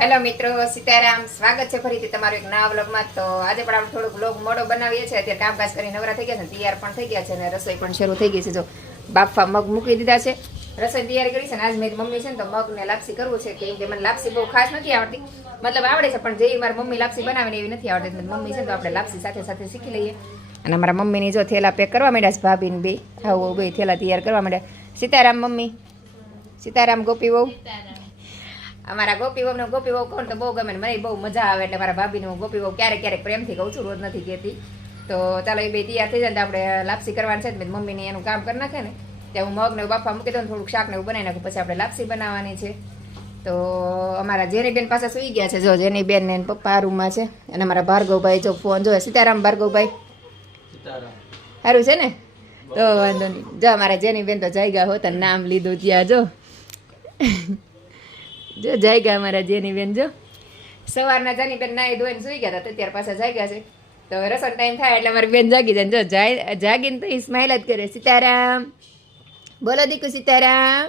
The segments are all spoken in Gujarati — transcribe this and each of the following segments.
હેલો મિત્રો, સીતારામ. સ્વાગત છે ફરીથી તમારું એક નવા વ્લોગમાં. તો આજે પણ આપણે થોડુંક વ્લોગ મોડો બનાવીએ છીએ. અત્યારે કામકાજ કરી નવરા થઈ ગયા છે તૈયાર પણ થઈ ગયા છે અને રસોઈ પણ શરૂ થઈ ગઈ છે. જો બાફા મગ મૂકી દીધા છે. રસોઈ તૈયાર કરી છે અને આજ મારી મમ્મી છે ને, તો મગને લાપસી કરવું છે. કેમ કે મને લાપસી બહુ ખાસ નથી આવડતી. મતલબ આવડે છે, પણ જે મારી મમ્મી લાપસી બનાવીને એવી નથી આવડતી. મમ્મી છે તો આપણે લાપસી સાથે સાથે શીખી લઈએ. અને અમારા મમ્મીની જો થેલા પેક કરવા માંડ્યા છે, ભાભીને બે. આવું બે થેલા તૈયાર કરવા માંડ્યા. સીતારામ મમ્મી. સીતારામ, ગોપી બહુ અમારા ગોપી વહુ ને ગોપી વહુ કોણ તો બહુ ગમે ને મને બહુ મજા આવે એટલે મારા ભાભીને હું ગોપી વહુ ક્યારેક ક્યારેક પ્રેમથી કહું છું રોજ નથી કહેતી. તો ચાલો એ બે તૈયાર થઈ જાય તો આપણે લાપસી કરવાની છે મમ્મીને એનું કામ કરી નાખે ને. ત્યાં હું મગને બાફા મૂકી દઉં થોડુંક શાક ને એવું બનાવી નાખું પછી આપણે લાપસી બનાવવાની છે. તો અમારા જેની બેન પાસે સુઈ ગયા છે જો જેની બેન ને પપ્પા રૂમમાં છે અને અમારા ભાર્ગવભાઈ જો ફોન જોયે સીતારામ ભાર્ગવભાઈ. સારું છે ને? તો વાંધો નહીં. જો અમારા જેની બેન તો જાયગા હોતા નામ લીધું ત્યાં જો. જો, જાયગા અમારા જેની બેન, જો. સવારના જાની બેન નાઈ ધોઈને સુઈ ગયા હતા અત્યારે પાછા જાગ્યા છે. તો હવે રસોઈ ટાઈમ થાય એટલે મારી બેન જાગી જાય. જો, જાય, જાગીને તો એ સ્માઇલ જ કરે. સીતારામ. બોલો દીકુ, સીતારામ.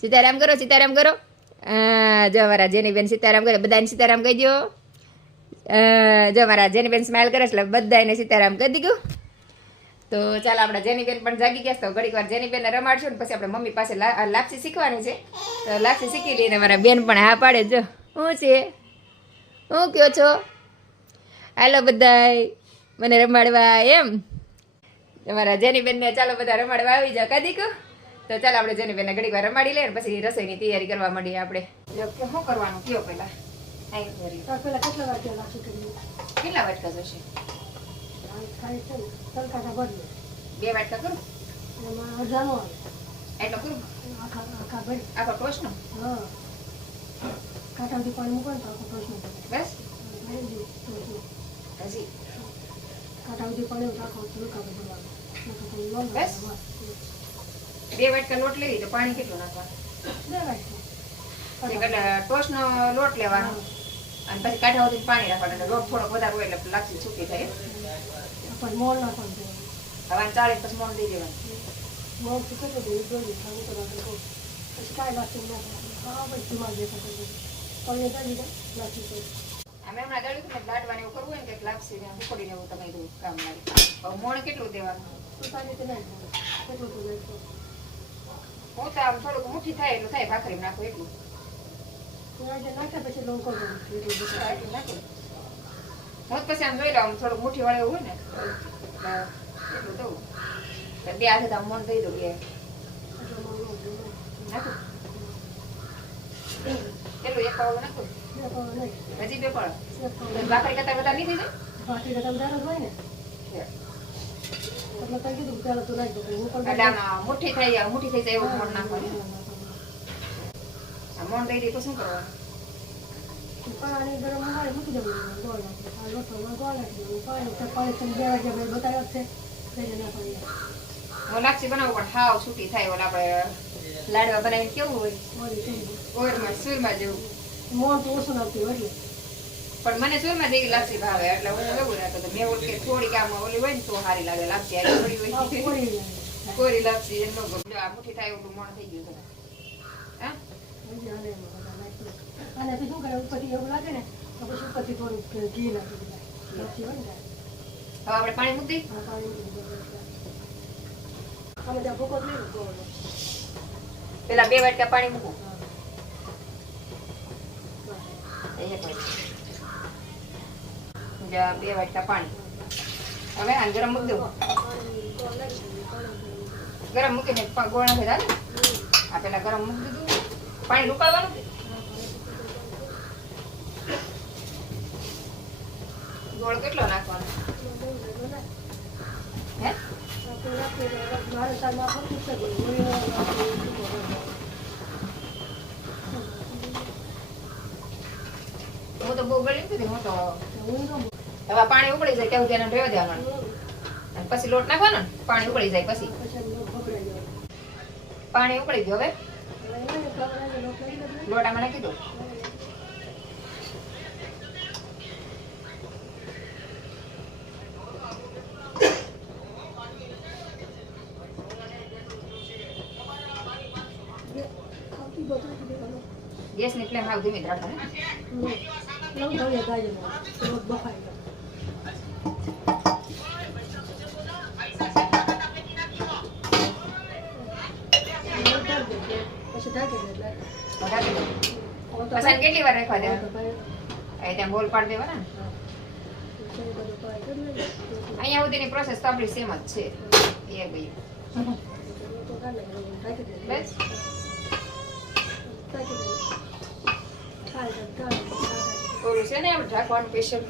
સીતારામ કરો સીતારામ કરો. જો મારા જેની બેન સીતારામ કરે. બધાને સીતારામ કહી દો જો મારા જેની બેન સ્માઇલ કરે એટલે બધાને સીતારામ કહી દીધું. તો ચાલો આપણે જેની બેન પણ જાગી ગયા તો ઘડીક વાર જેની બેન રમાડશું ને પછી આપણે મમ્મી પાસે લાપસી શીખવાની છે. તો લાપસી શીખી લઈને મારા બેન પણ હા પાડે જો શું છે? હું કયો છો? હાલો બધાય મને રમાડવા એમ? તમારા જેની બેનને ચાલો બધા રમાડવા આવી જાઓ. કાદીકો તો ચાલો આપણે જેની બેનને ઘડીક વાર રમાડી લઈએ પછી રસોઈની તૈયારી કરવા માંડીએ આપણે. જો કે શું કરવાનું? કયો પહેલાં? કેટલા વાટકા જશે? ખાલી છે બે વાટકા કરું એમાં અડધાનો આવે એટલો કરું આખા આખા આખો ટોસ્ટનો હા કાંટાથી પાણી મૂકો તો આખો પ્રશ્ન બસ. હજી કાંટાથી પાણી આખો ન ભરાય. બસ? બે વાટકા લોટ લેવી તો પાણી કેટલું નાખવાનું બે વાટકા. એટલે ટોસનો લોટ લેવાનો અને પછી કાંઠાઓથી પાણી રાખવાનું એટલે લોટ થોડોક વધારે હોય એટલે લાગશે સૂકી થાય પછી મોણ નાખવાનું છે. હવે ચાળીને પછી મોલ દઈ દેવાનું મોલથી કેટલું બધું જોઈ ખાવું તો રાખે. પછી કાંઈ વાત ના. હા પછી ધીમા દેખાશે બધું. તળીએ તળી દે, લાગશે તો. અમે હમણાં દળ્યું હતું ને એવું કરવું હોય ને કંઈક લાપસી ને ઉકળીને એવું તમે કીધું કામ લાગે મોણ કેટલું દેવાનું તો રીતે નહીં થાય. કેટલું તો. હું તો આમ થોડુંક મુઠ્ઠી થાય એટલું થાય ભાખરી નાખું એટલું નાખે પછી લોકો. એટલું એટલું નાખું હું પછી આમ જોઈ લઉં થોડું થોડુંક મુઠ્ઠી વાળું હોય ને એટલું દઉં બે હાથે તો આમ દઈ દઉં બે. નાખું? એટલું એક પાવડું નાખું. હજી બે પાવડું ભાખરી કરતા બધા નહીં થઈ જાય? બાકી કદમ દાળ હોય ને. મુઠ્ઠી થઈ જાય એવું મોણ નાખવાનું. મોણ દઈ દે તો શું કરવાનું? પાણી ગરમ હોય મૂકી દેવું ગોળ આ લોટોમાં ગોળ નાખી દેવું પાણી તો પાણી તમે બે વાગ્યા પછી બતાવ્યા છે લઈને પણ હાવ છૂટી થાય ઓલા આપણે લાડવા બનાવીને કેવું હોય ઓરમાં સુરમાં જેવું મોટું ઓછું નાખતી હોય એટલે પણ મને સુરમાં જેવી લાપસી ભાવે એટલે હું એવું રાખતો તો મેં ઓળખે કે થોડીક આમ ઓલી હોય ને તો સારી લાગે લાપસી આ થોડી હોય કોરી લાપસી એમનો આ મુઠ્ઠી થાય એટલું મોણ થઈ ગયું હા અને પછી શું કરે ઉપરથી એવું લાગે ને તો પછી ઉપરથી થોડું ઘી નાખી દીધા હવે આપણે પાણી મૂકી પાણી મૂકી દેવાનું ત્યાં ભૂકો જ નહીં ને પેલા બે વાટકા પાણી મૂકું. બે વાટકા પાણી. હવે આ ગરમ મૂકી દેવું, ગરમ મૂકીને ગોળા નાખી આ પેલા ગરમ મૂકી દીધું. પાણી ઉકાળવાનું કે? ગોળ કેટલો નાખવાનો? હે? તો બહુ ગળી નથી, હું તો હવે પાણી ઉકળી જાય ત્યાં સુધી રહેવા દેવાનું. પછી લોટ નાખવાનો પાણી ઉકળી જાય પછી. પાણી ઉકળી ગયું હવે. લોટામાં નાખી દો ખાવતી ધીમે રાખો. પછી કેટલી વાર રાખવા દેવા ત્યાં બોલ પાડ દેવા ને. અહીંયા સુધીની પ્રોસેસ તો આપણી સેમ જ છે એ ગઈ. બસ ઢાંકી દે. ખાય તો ખાય, ખાય છે ને એમ ઢાંકવાનું સ્પેશિયલ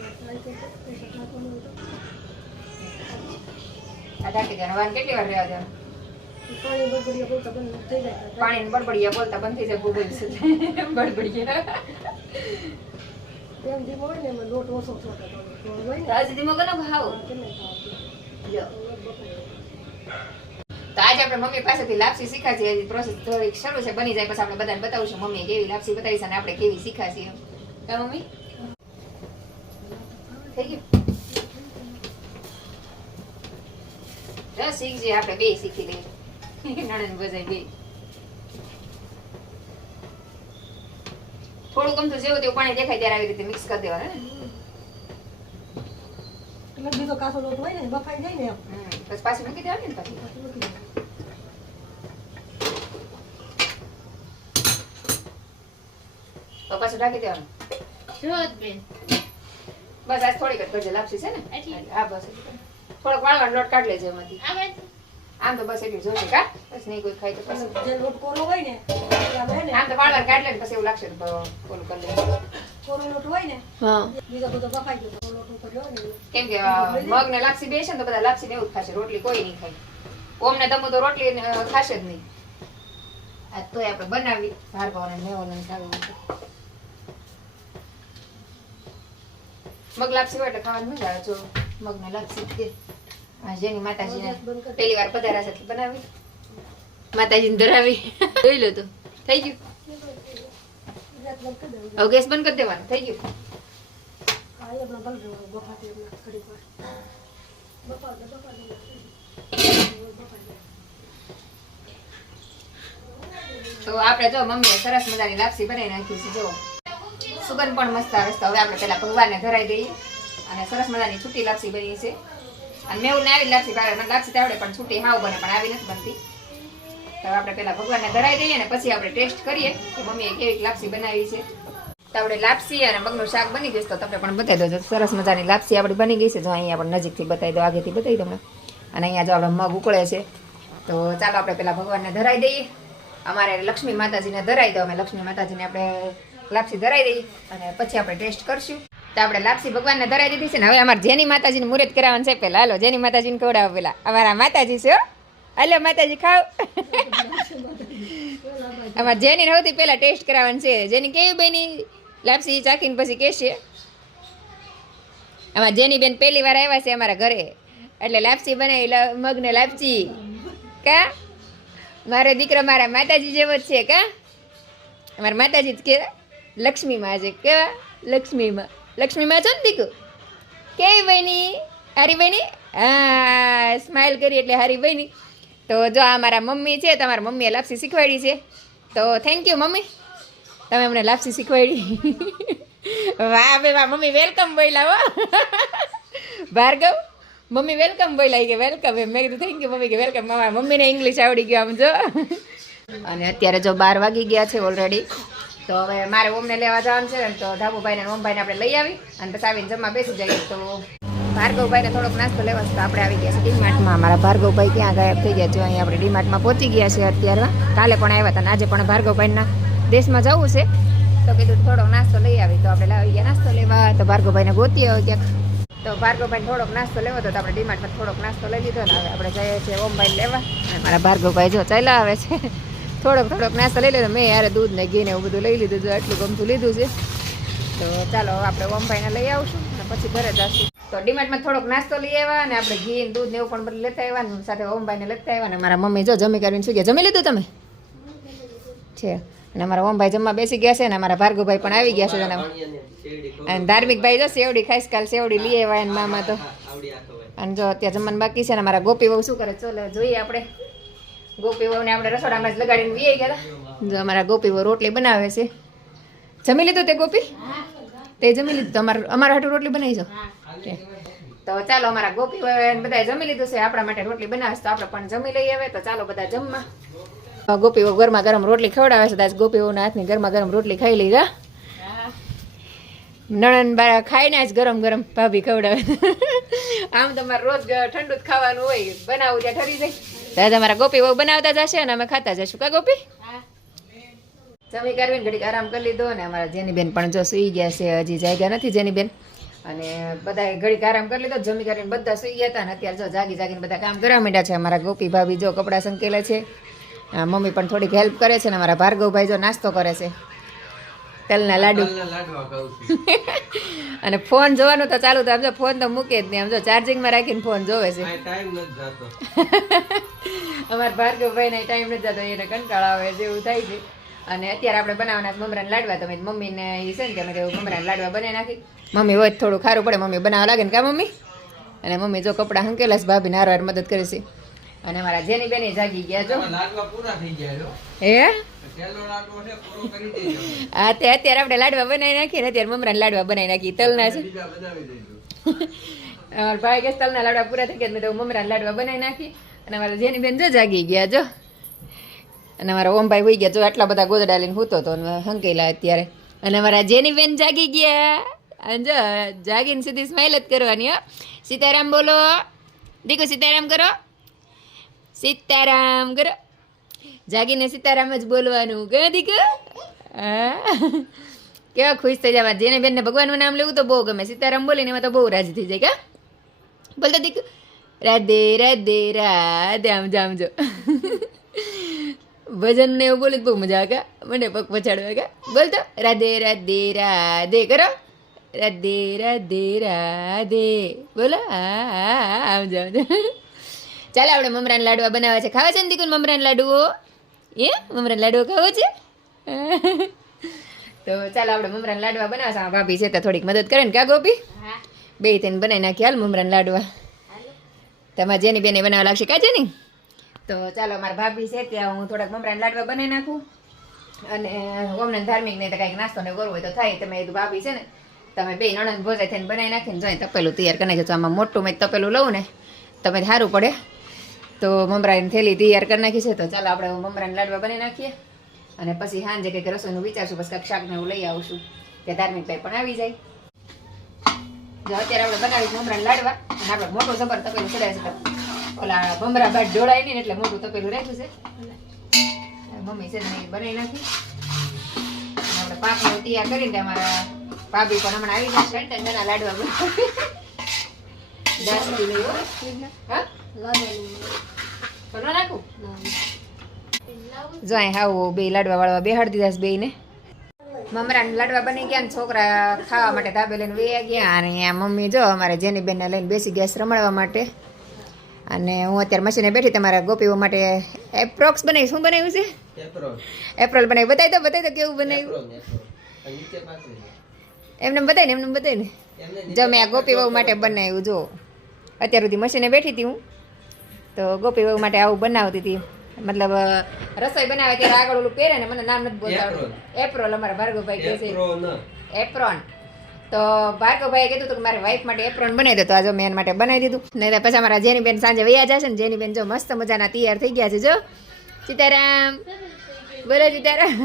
આજ આપણે મમ્મી પાસેથી લાપસી શીખા છે એની પ્રોસેસ થોડીક શરૂ છે, બની જાય, પછી આપણે બધાને બતાવશું મમ્મીએ કેવી લાપસી બતાવી છે અને આપણે કેવી શીખા છીએ મમ્મી? થઈ ગયું? જો શીખજે આપણે બે શીખી લઈએ. નણંદ બજાય બે. થોડુંક અમથું જેવું તેવું પાણી દેખાય ત્યારે આવી રીતે મિક્સ કરી દેવાનું ને? એટલે બીજો કાસો લોટ હોય ને બફાઈ જાય ને પછી પાછી મૂકી દેવાની ને પછી. પાછું મૂકી દેવાનું. તો પાછું ઢાંકી દેવાનું. બસ આજ થોડીક જ કરજે લાપસી છે ને? હા બસ થોડોક વાળવાનો લોટ કાઢ લેજે એમાંથી. આમ તો બસ એટલું જોશે કા? બસ નહીં કોઈ ખાય તો પછી. જે લોટ કોરો હોય ને આમ હે ને. આમ તો વાળવાનું કાઢ લે ને પછી એવું લાગશે તો બ- કરી લે કોરો લોટ હોય ને હા. બીજો બધો બફાઈ ગયો લોટ ઉપર ને કેમ કે મગ ને લાપસી બેસે ને તો બધા લાપસી ને એવું જ ખાશે રોટલી કોઈ નહીં ખાય. ઓમ ને તમો તો રોટલી ખાશે જ નહીં. આ તોય આપણે બનાવી ભાર્ગવ ને મેવો ને ખાવું હોય તો. મગ લાપસી હોય એટલે ખાવાની મજા આવે. જો મગ ને લાપસી જેની માતાજીને પહેલી વાર પધારા સાથે બનાવી. માતાજીને ધરાવી. જોઈ લો તો. થઈ ગયું. હવે ગેસ બંધ કરી દેવાનું. થઈ ગયું. તો આપણે જો મમ્મીએ સરસ મજાની લાપસી બનાવી નાખી છે જો સુગંધ પણ મસ્ત આવે છે. હવે આપણે પહેલાં ભગવાનને ધરાઈ દઈએ અને સરસ મજાની છૂટી લાપસી બની છે અને મેં આવી જ લાપસી લાપસી આવડે, પણ છૂટી હાવ બને, પણ આવી નથી બનતી. તો આપણે પહેલાં ભગવાનને ધરાઈ દઈએ ને પછી આપણે ટેસ્ટ કરીએ કે મમ્મીએ કેવી લાપસી બનાવી છે. તો આપણે લાપસી અને મગનું શાક બની ગયું છે, તો તમને પણ બતાવી દો સરસ મજાની લાપસી આપણી બની ગઈ છે. જો અહીંયા આપણે નજીકથી બતાવી દો આગેથી બતાવી તમને. અને અહીંયા જો આપણે મગ ઉકળે છે. તો ચાલો આપણે પહેલાં ભગવાનને ધરાઈ દઈએ. અમારે લક્ષ્મી માતાજીને ધરાઈ દો અમે લક્ષ્મી માતાજીને આપણે લાપસી ધરાઈ દઈ અને પછી આપણે ટેસ્ટ કરશું. તો આપણે લાપસી ભગવાનને ધરાઈ દીધી છે ને હવે અમારે જેની માતાજીને મુહૂર્ત કરાવવાનું છે પહેલાં હાલો, જેની માતાજીને ખવડાવો પહેલાં. અમારા માતાજી છે હલો માતાજી ખાવ અમારે જેની સૌથી પહેલા ટેસ્ટ કરાવવાનું છે. જેની કેવી બેની? લાપસી ચાખીને પછી કહેશે. અમારા જેની બેન પહેલી વાર આવ્યા છે અમારા ઘરે. એટલે લાપસી બનાવી મગને લાપસી. કા? મારો દીકરો મારા માતાજી જેવો જ છે, કા? અમારા માતાજી જ કેવા લક્ષ્મીમાં છે. કેવા? લક્ષ્મીમાં. લક્ષ્મીમાં છો ને દીકુ? કેવી બની? હારી બની? હા સ્માઇલ કરી એટલે હારી બની. તો જો આ મારા મમ્મી છે, તમારા મમ્મીએ લાપસી શીખવાડી છે. તો થેન્ક યુ મમ્મી. તમે અમને લાપસી શીખવાડી. વાહ, બે વાહ, મમ્મી વેલકમ બોલ્યા હો. ભાર્ગવ, મમ્મી વેલકમ બોલ્યા. કે વેલકમ એમ. મેં કીધું થેન્ક યુ મમ્મી, કે વેલકમ મારા મમ્મીને ઇંગ્લિશ આવડી ગયું આમ જો. અને અત્યારે જો બાર વાગી ગયા છે ઓલરેડી તો હવે મારે ઓમને લેવા જવાનું છે ને તો ઢાબુભાઈને અને ઓમભાઈને આપણે લઈ આવી અને પછી આવીને જમવા બેસી જઈએ. તો ભાર્ગવભાઈને થોડોક નાસ્તો લેવા તો આપણે આવી ગયા છે ડીમાર્ટમાં. મારા ભાર્ગવભાઈ ક્યાં ગાયબ થઈ ગયા જો અહીંયા આપણે ડીમાર્ટમાં પહોંચી ગયા છે અત્યારે કાલે પણ આવ્યા હતા આજે પણ ભાર્ગવભાઈના દેશમાં જવું છે. તો કીધું થોડોક નાસ્તો લઈ આવી. તો આપણે લાવી ગયા નાસ્તો લેવા. તો ભાર્ગવભાઈને ગોતી આવ્યો ક્યાંક. તો ભાર્ગવભાઈ થોડોક નાસ્તો લેવો તો આપણે ડીમાર્ટમાં થોડોક નાસ્તો લઈ લીધો ને. હવે આપણે જઈએ છીએ ઓમભાઈ લેવા. અને મારા ભાર્ગવભાઈ જો ચાલ્યા આવે છે. થોડોક થોડોક નાસ્તો લઈ લીધો. મેં યાર દૂધ ને ઘી ને એવું બધું લઈ લીધું જો એટલું ગમતું લીધું છે. તો ચાલો આપણે ઓમભાઈને લઈ આવશું અને પછી ઘરે જશું. તો ડીમાર્ટમાં થોડોક નાસ્તો લઈ આવ્યા અને આપણે ઘી ને દૂધ ને એવું પણ લેતા આવ્યા. ને સાથે ઓમભાઈને લેતા આવ્યા. અને મારા મમ્મી જો જમી કરીને શું ગયા. જમી લીધું તમે? છે. અને અમારા ઓમભાઈ જમવા બેસી ગયા છે ને અમારા ભાર્ગવભાઈ પણ આવી ગયા છે. અને અને ધાર્મિકભાઈ જો સેવડી ખાઈશ કાલ સેવડી લઈ આવ્યા મામા તો. અને જો અત્યારે જમવાનું બાકી છે ને મારા ગોપી બહુ શું કરે? ચલો જોઈએ આપણે. ગોપી વહુને આપણે રસોડામાં જ લગાડીને વીએ ગયા હતા અમારા ગોપીવો રોટલી બનાવે છે. જમી લીધું તે ગોપી? તે જમી લીધું. તમારે અમારા હાટું રોટલી બનાવી જાઓ. તો ચાલો અમારા ગોપી બધા જમી લીધું છે. આપણા માટે રોટલી બનાવે તો આપણે પણ જમી લઈએ હવે. તો ચાલો બધા જમવા. ગોપીઓ ગરમા ગરમ રોટલી ખવડાવે છે. તો ગોપીઓના ગોપી હાથની ગરમા ગરમ રોટલી ખાઈ લીધા નણન બારા ખાઈને જ ગરમ ગરમ ભાભી ખવડાવે. આમ તમારે રોજ ઠંડુ જ ખાવાનું હોય. બનાવવું ત્યાં ઠરી જાય. તો મારા ગોપી બહુ બનાવતા જશે અને અમે ખાતા જશું કા ગોપી? જમી કરવીને ઘડીક આરામ કરી લીધો અને અમારા જેની બેન પણ જો સુઈ ગયા છે. હજી જાગ્યા નથી જેની બેન અને બધા ઘડીક આરામ કરી લીધો જમી કરીને બધા સુઈ ગયા હતા અને અત્યારે જો જાગી જાગીને બધા કામ કરવા માંડ્યા છે. અમારા ગોપી ભાભી જો કપડાં સંકેલે છે. આ મમ્મી પણ થોડીક હેલ્પ કરે છે અને અમારા ભાર્ગવભાઈ જો નાસ્તો કરે છે. તલના લાડુ. અને ફોન જોવાનું તો ચાલુ તો આમ જો ફોન તો મૂકે જ નહીં. આમ જો ચાર્જિંગમાં રાખીને ફોન જોવે છે. અમારા ભાર્ગવભાઈને ટાઈમ નથી જતો. એને કંટાળો આવે છે એવું થાય છે. અને અત્યારે આપણે બનાવવાના મમરાને લાડવા. તમે મમ્મીને એ છે ને તમે કહ્યું મમરાના લાડવા બનાવી નાખી મમ્મી હોય થોડું ખારું પડે. મમ્મી બનાવવા લાગે ને કા મમ્મી? અને મમ્મી જો કપડાં હંકેલા છે ભાભીને હાર મદદ કરે છે. અને મારા જેની બેન જાગી ગયા લાડવા પૂરા થઈ ગયા છો હે? છે તે અત્યારે આપણે લાડવા બનાવી નાખીએ ને અત્યારે મમરાના લાડવા બનાવી નાખી તલના છે. અમારા ભાઈ કે તલના લાડવા પૂરા થઈ ગયા મેં તો મમરાને લાડવા બનાવી નાખી અને મારા જેની બેન જો જાગી ગયા જો. અને મારા ઓમભાઈ હોઈ ગયા જો આટલા બધા ગોદડા લઈને હૂતો તો અને હંકેલા અત્યારે. અને મારા જેની બેન જાગી ગયા. અને જો જાગીને સીધી સ્માઇલ જ કરવાની હો. સીતારામ બોલો. દીકુ સીતારામ કરો. સીતારામ કરો. જાગીને સીતારામ જ બોલવાનું. કે દીકુ કેવા ખુશ થઈ જવા. જેને બેનને ભગવાનનું નામ લેવું તો બહુ ગમે. સીતારામ બોલીને એમાં તો બહુ રાજી થઈ જાય કા બોલતો દીક રાધે રાધે રાધે. આમ જામજો ભજન ને એવું બોલે બહુ મજા આવે મને પગ પછાડવા કા બોલતો રાધે રાધે રાધે. કરો. રાધે રાધે રાધે. બોલો. હા, આમ જામ જો. ચાલો આપણે મમરાના લાડવા બનાવવા છે. ખાવા છે ને દીકુન મમરાના લાડુઓ? એ મમરાના લાડુઓ ખાવો છે? તો ચાલો આપણે મમરાના લાડવા આ ભાભી છે તો થોડીક મદદ કરે ને. કા ગોપી? બે થઈને બનાવી નાખી. હાલ મમરાના લાડવા. તમારે જેની બેને બનાવવા લાગશે. કાજે નહીં તો ચાલો મારા ભાભી છે ત્યાં હું થોડાક મમરાના લાડવા બનાવી નાખું. અને ઓમને ધાર્મિક નહીં તો કાંઈક નાસ્તો ને કરવો હોય તો થાય. તમે એ ભાભી છે ને તમે બે નણંદ ભોજાઈ થઈને બનાવી નાખીને જોઈએ તપેલું તૈયાર કરી નાખજો આમાં મોટું મેં તપેલું લઉં ને તમે સારું પડે. તો મમરાની થેલી તૈયાર કરી નાખી છે તો ચાલો આપણે મમરાને લાડવા બનાવી નાખીએ. અને પછી સાંજે કંઈક રસોઈનું વિચારશું પછી કાંઈક શાકને એવું લઈ આવશું કે ધાર્મિક ભાઈ પણ આવી જાય. જો અત્યારે આપણે બનાવીશું મમરાના લાડવા. અને આપણે મોટું જબર તપેલું ચડાવે છે ઓલા ભમરા બાદ ઢોળાય નહીં એટલે મોટું તપેલું રાખ્યું છે. મમ્મી છે ને બનાવી નાખી. આપણે પાકને તૈયાર કરીને અમારા ભાભી પણ હમણાં આવી જશે નાના લાડવા બનાવી. હા નથી લઈ હો. જો હાવ બે લાડવા વાળવા બેહાડી દીધા છે મમરાના લાડવા બની ગયા ને છોકરા ખાવા માટે ધાબે લઈને વયા ગયા અને આ મમ્મી જો અમારે જેની બેનને લઈને બેસી ગયા રમાડવા માટે. અને હું અત્યારે મશીને બેઠી તમારા ગોપીઓ માટે એપ્રોક્સ બનાવી શું બનાવ્યું છે? એપ્રોલ બનાવી બતાવી દો બતાવી દો કેવું બનાવ્યું? એમને બતાવી ને એમને બતાવી ને જો મેં આ ગોપી વહુ માટે બનાવ્યું જો. અત્યાર સુધી મશીને બેઠી હતી હું. તો ગોપી વહુ માટે આવું બનાવતી હતી. મતલબ રસોઈ બનાવે ત્યારે આગળ ઓલું પહેરે ને મને નામ નથી બોલતા. એપ્રોલ અમારા ભાર્ગવભાઈ કહે છે. એપ્રોન. તો ભાર્ગવભાઈએ કીધું હતું કે મારી વાઈફ માટે એપ્રોન બનાવી દે તો આજે મેં એના માટે બનાવી દીધું. નહીં પછી અમારા જેની બેન સાંજે વૈયા જશે ને જેની બેન જો મસ્ત મજાના તૈયાર થઈ ગયા છે જો. સીતારામ. બોલો સીતારામ.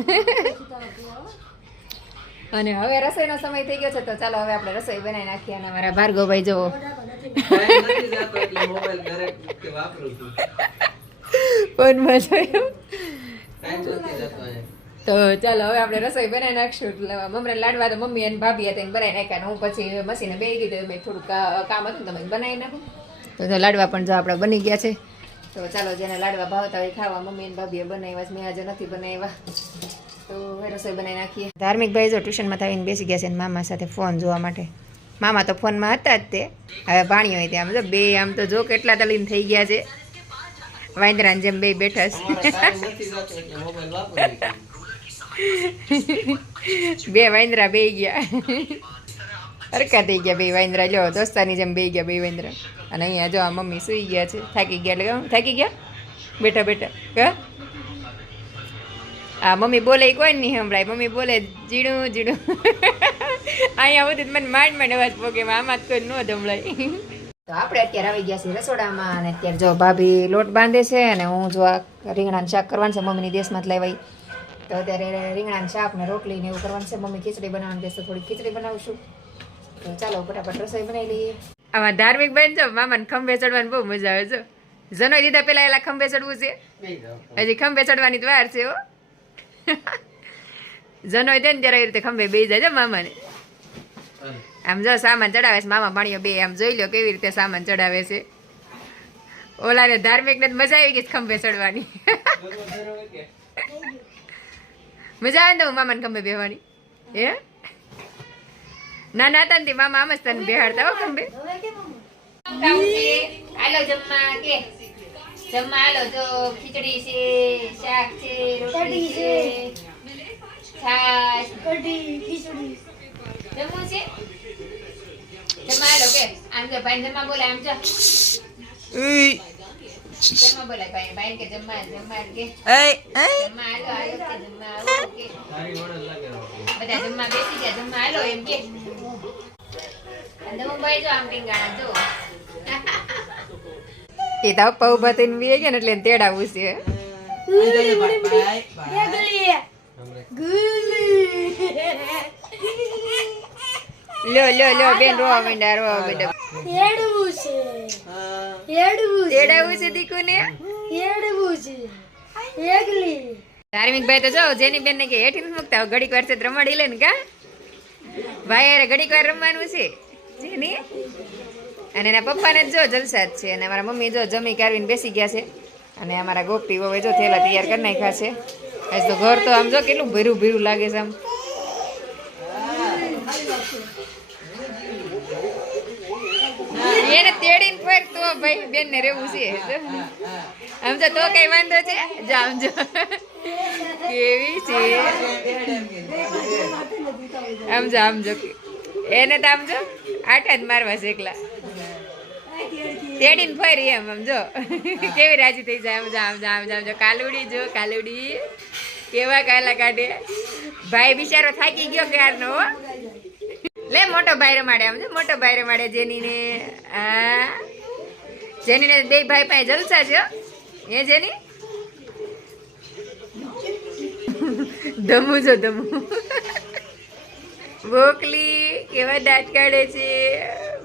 અને હવે રસોઈનો સમય થઈ ગયો છે તો ચાલો હવે આપણે રસોઈ બનાવી નાખીએ અને મારા ભાર્ગવભાઈ જો ટાઈમ નથી જાતો એટલે મોબાઈલ દરેક કે વાપરું છું ફોનમાં જોયું તો ચાલો હવે આપણે રસોઈ બનાવી નાખશું. એટલે મમરા લાડવા તો મમ્મી અને ભાભી હતા બનાવી નાખ્યા હું પછી મશીને બેસી ગઈ તો મેં થોડુંક કામ હતું તમે બનાવી નાખું તો લાડવા પણ જો આપણે બની ગયા છે. તો ચાલો જેને લાડવા ભાવતા હોય ખાવા મમ્મી અને ભાભીએ બનાવ્યા છે. મેં આજે નથી બનાવ્યા. તો હવે રસોઈ બનાવી નાખીએ. ધાર્મિક ભાઈ જો ટ્યુશનમાં થઈને બેસી ગયા છે ને મામા સાથે ફોન જોવા માટે. મામા તો ફોનમાં હતા જ તે. હવે ભાણી હોય ત્યાં આમ બે આમ તો જો કેટલા તલીન થઈ ગયા છે. વાંદરાની જેમ બે બેઠા છું. બે વાંદરા બે ગયા. હરકા થઈ ગયા બે વાંદરા. લ્યો દોસ્તાની જેમ બે ગયા બે વાંદરા. અને અહીંયા જો આ મમ્મી સુઈ ગયા છે. થાકી ગયા એટલે થાકી ગયા? બેઠા બેઠા. કા? આ મમ્મી બોલે કોઈ નહીં સંભળાય. મમ્મી બોલે જીણું જીણું. અહીંયા સુધી મને માંડ માંડ અવાજ પોકે આમાં જ કોઈ ન સંભળાય. તો આપણે અત્યારે આવી ગયા છીએ રસોડામાં અને અત્યારે જો ભાભી લોટ બાંધે છે અને હું જો આ રીંગણાનું શાક કરવાનું છે મમ્મીની દેશમાં જ લેવાય તો અત્યારે રીંગણાનું શાક ને રોટલી ને એવું કરવાનું છે. મમ્મી ખીચડી બનાવવાની દેશે થોડી ખીચડી બનાવશું. તો ચાલો ફટાફટ રસોઈ બનાવી લઈએ. આમાં ધાર્મિક બેન જો મામાને ખંભે ચડવાની બહુ મજા આવે છે. જનોઈ દીધા પેલા એલા ખંભે ચડવું છે? હજી ખંભે ચડવાની જ વાર છે હો. જનોઈ દે ને ત્યારે એ રીતે ખંભે બેસી જાય મામાને આમ જો સામાન ચડાવે છે મામા ભાણીઓ બે આમ જોઈ લો કેવી રીતે સામાન ચડાવે છે ઓલાને ધાર્મિક ને મજા આવી ગઈ ખંભે ચડવાની મજા આવે ને તો મામાને ખંભે બેહવાની હે ના ના હતા ને મામા આમ જ તને બેહાડતા હો ખંભે હાલો જમવા કે જમવા આલો જો ખીચડી છે શાક છે જમવા હાલો કે આમ જો ભાઈ જમવા બોલે ભાઈ કે કે કે કે રોટલી. બધા જમવા બેસી ગયા જમવા હાલો એમ કે આમ જો એ તો પપ્પા ઊભા થઈને વી ગયા ને એટલે તેડાવું છે લ્યો લ્યો લ્યો બેન રોવા માંડ્યા રોવા માંડ્યા. એડવું છે. એડવું છે. છે દીકુને? એડવું છે. એકલી ધાર્મિક ભાઈ તો જો જેની બેન ને કે હેઠી નથી મૂકતા હવે ઘડીક વાર છે રમાડી લે ને કા? ભાઈ અરે ઘડીક વાર રમવાનું છે. જેની? અને એના પપ્પાને જ જો જલસા જ છે અને મારા મમ્મી જો જમી કારવીને બેસી ગયા છે. અને અમારા ગોપી હવે જો થેલા તૈયાર કરી નાખ્યા છે. આજ તો ઘર તો આમ જો કેટલું ભીરું ભીરું લાગે છે આમ. એને તેડીને ફર તો ભાઈ બેન રહેવું છે આમ તો કઈ વાંધો છે? જો આમ જો. કેવી છે? આમ જો એને તો આમ જો જ મારવા છે એકલા. તેડીને ફરી એમ, આમ જો. કેવી રાજી થઈ જાય, આમ જો આમ જો આમ જો કાલુડી જો, કાલુડી. કેવા કાલા કાઢે. ભાઈ બિચારો થાકી ગયો ક્યારનો, હો. લે, મોટો ભાઈ રમાડે, આમ જો, મોટો ભાઈ રમાડે જેનીને. આ. જેનીને બે ભાઈ પાસે જલસા છે એ જેની? ધમું જો, ધમું. બોકલી કેવા દાંત કાઢે છે.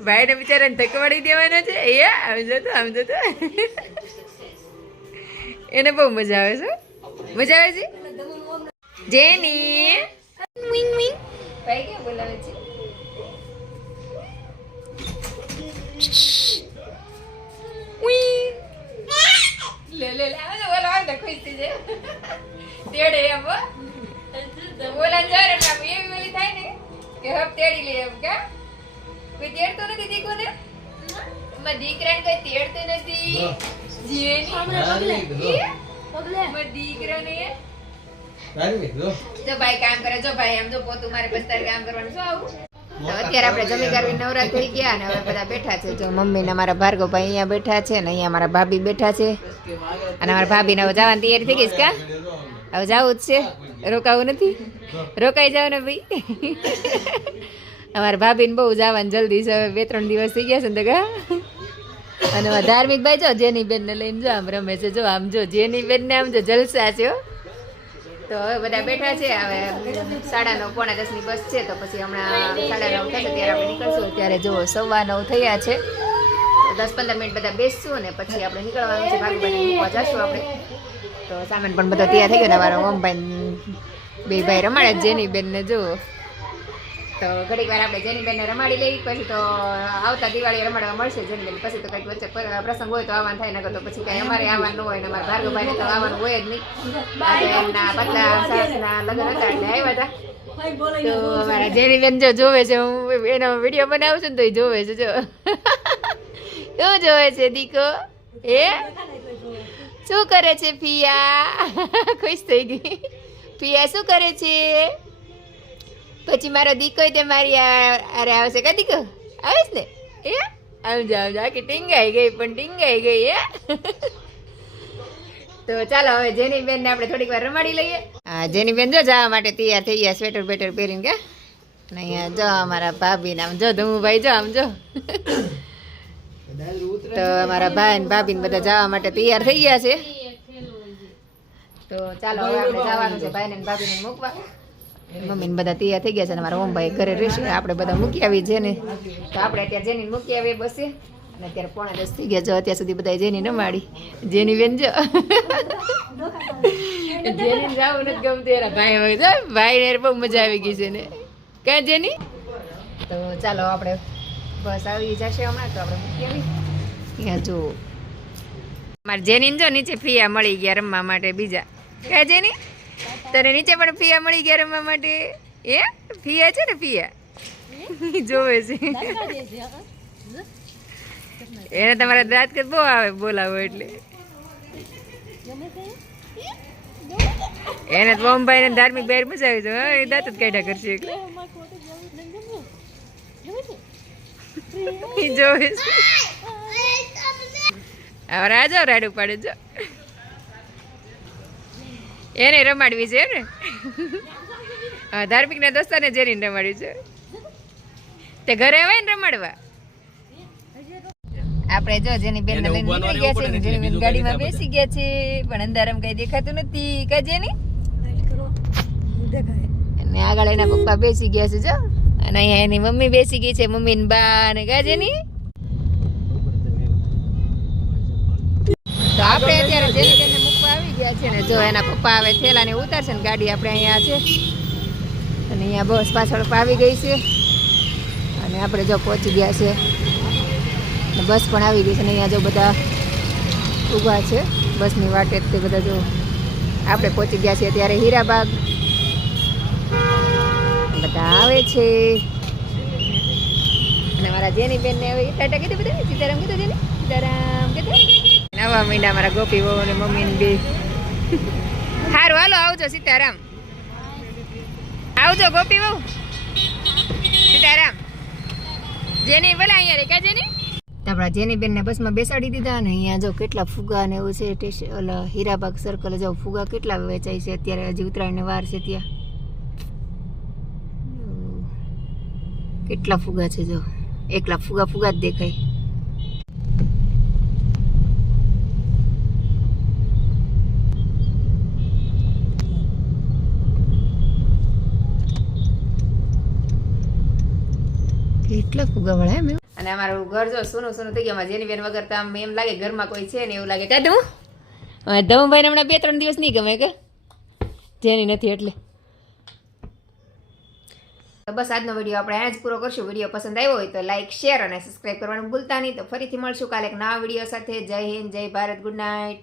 ભાઈને બિચારાને ધકવાડી દેવાનો છે. એ, આમ જતો આમ જતો એને બહુ મજા આવે છે. મજા આવે છે? જેની. વિંગ વિંગ ભાઈ કે બોલાવે છે લે લે લે, આવે બોલો, આવે તો થઈ જાય. તેડે એમ બોલા જર એટલે એવી બોલી થાય ને કે હવે તેડી લે એમ, કે? કોઈ તેડતો નથી દીકુ ને મારા દીકરાને કોઈ તેડતો નથી. જેની ધાર્મિક જો. પગલે. મારા દીકરાને? જો. જો ભાઈ કામ કરે જો ભાઈ આમ જો પોતું મારે બસ્તાર કામ કરવાનું. શું આવું? અત્યારે આપણે જમી કરવી નવરા થઈ ગયા અને હવે બધા બેઠા છે. જો મમ્મી ને મારા ભાર્ગવભાઈ અહીંયા બેઠા છે ને અહીંયા મારા ભાભી બેઠા છે. અને મારા ભાભી ને હવે જવાની તૈયારી થઈ ગઈ છે કા? હવે જવું જ છે. રોકાવું નથી? રોકાઈ જાવ ને ભાઈ? અમારા ભાભીને બહુ જવાનું જલ્દી છે. બે ત્રણ દિવસ થઈ ગયા છે ને તો અને અમારા ધાર્મિક ભાઈ જો, જેની બેન ને લઈને જો આમ રમે છે. જો આમ જો, જેની બેન ને આમ જો જલસા છે. તો હવે બધા બેઠા છે. હવે સાડા નવ, પોણા દસની બસ છે. તો પછી હમણાં સાડા નવ થશે ત્યારે આપણે નીકળશું. ત્યારે જો સવા નવ થયા છે. દસ પંદર મિનિટ બધા બેસશું ને પછી આપણે નીકળવાનું છે. ભાગભાઈ મૂકવા જશું આપણે. તો સામાન પણ બધો તૈયાર થઈ ગયો તમારો મમભાઈ બે ભાઈ રમાડે જેની બેન ને જો તો ઘડીક વાર આપણે જેનીબેનને રમાડી લઈ પછી તો આવતા દિવાળી રમાડવા મળશે જેનીબેન પછી તો કંઈક વચ્ચે પ્રસંગ હોય તો આવવાનું થાય નગર તો પછી કંઈ અમારે આવવાનું ન હોય ને અમારા ભાર્ગવભાઈને તો આવવાનું હોય જ નહીં. એમના પતલા સાસના લગ્ન હતા એટલે આવ્યા હતા તો અમારા જેનીબેન જો જોવે છે, હું એનો વીડિયો બનાવું છું ને તો એ જોવે છે, જો. શું જોવે છે, દીકો? એ શું કરે છે ફિયા ખુશ થઈ ગઈ. ફિયા શું કરે છે? પછી મારો દીકો તે મારી અરે આવશે કા દીકો આવે ને? એ આમ જા આમ જા કે ટીંગાઈ ગઈ, પણ ટીંગાઈ ગઈ એ તો ચાલો, હવે જેની બેન ને આપણે થોડીક વાર રમાડી લઈએ. હા, જેની બેન જો જવા માટે તૈયાર થઈ ગયા, સ્વેટર બેટર પહેરીને, કે? અહીંયા જો અમારા ભાભી ને આમ જો, ધમુભાઈ જો, આમ જો. તો અમારા ભાઈ ને ભાભી ને બધા જવા માટે તૈયાર થઈ ગયા છે. તો ચાલો, હવે આપણે જવાનું છે ભાઈ ને ભાભી ને મૂકવા. મમ્મી ને બધા તૈયાર થઈ ગયા છે અને મારા ઓમભાઈ ઘરે રહેશે. આપણે બધા મૂકી આવી છે ને તો આપણે અત્યારે જેની મૂકી આવીએ બસે. અને અત્યારે પોણા દસ થઈ ગયા જો અત્યાર સુધી બધા જેની નમાડી, જેની બેન જો. જેની જાવ નથી ગમતું. એના ભાઈ હોય તો ભાઈ ને બહુ મજા આવી ગઈ છે ને. ક્યાં જેની? તો ચાલો આપણે બસ આવી જશે હમણાં તો આપણે મૂકી આવી ત્યાં જો મારે જેની જો નીચે ફિયા મળી ગયા રમવા માટે બીજા. ક્યાં જેની? તને નીચે પણ ફિયા મળી ગયા રમવા માટે? એ ફિયા છે ને ફિયા? જોવે છે. એને તમારા દાંત કે બહુ આવે બોલાવો એટલે. એને તો ઓમભાઈ ને ધાર્મિક બેર મજાવી દો એ દાંત જ કાઢ્યા કરશે જોવે છે. હવે રાજો રાડું પાડે જો. એને રમાડવી છે ને? ધાર્મિક ના દોસ્તાને જેની રમાડવી છે. તે ઘરે આવે ને રમાડવા? આપણે જો જેની બેન લઈને નીકળી ગયા છે જેની બેન ગાડીમાં બેસી ગયા છે પણ અંધારામ કઈ દેખાતું નથી. કઈ જેની અને આગળ એના પપ્પા બેસી ગયા છે જો. અને અહીંયા એની મમ્મી બેસી ગઈ છે મમ્મી ને બા ને ગાજેની તો આપણે અત્યારે જેની બેનને છે ને જો એના પપ્પા આવે થેલા ને ઉતારશે ને ગાડી આપણે અહીંયા છે. અને અહીંયા બસ પાછળ આવી ગઈ છે. અને આપણે જો પહોંચી ગયા છે. બસ પણ આવી ગઈ છે ને અહીંયા જો બધા ઊભા છે. બસની વાટે તે બધા જો આપણે પહોંચી ગયા છીએ ત્યારે હીરાબાગ. બધા આવે છે. અને મારા જેની બેન ને હવે ટાટા કીધું બધા સીતારામ કીધું જેની? સીતારામ કીધું? નવા મહિના મારા ગોપી બહુ અને મમ્મી બે. સારું હાલો, આવજો સીતારામ. આવજો ગોપી બહુ. સીતારામ. જેની ભલે અહીંયા રે, ક્યાં જેની? આપણા જેની બેન ને બસમાં બેસાડી દીધા અને અહીંયા જો કેટલા ફુગા ને એવું છે હીરાબાગ સર્કલ જો ફુગા કેટલા વેચાય છે, અત્યારે હજી ઉત્તરાયણની વાર છે ત્યાં. કેટલા ફુગા છે જો, એકલા ફુગા ફુગા જ દેખાય. કેટલા ફુગા એમ અને અમારું ઘર જો સોનું સોનું થઈ ગયું. જેની બેન વગર તો આમ એમ લાગે ઘરમાં કોઈ છે ને એવું લાગે. કાઢું ધમભાઈ હમણાં બે ત્રણ દિવસ નહીં ગમે કે? જેની નથી એટલે. બસ આજનો વીડિયો આપણે અહીંયા જ પૂરો કરશું. વીડિયો પસંદ આવ્યો હોય તો લાઈક શેર અને સબસ્ક્રાઈબ કરવાનું ભૂલતા નહીં. તો ફરીથી મળશું કાલે એક નવા વીડિયો સાથે. જય હિન્દ, જય ભારત. Good night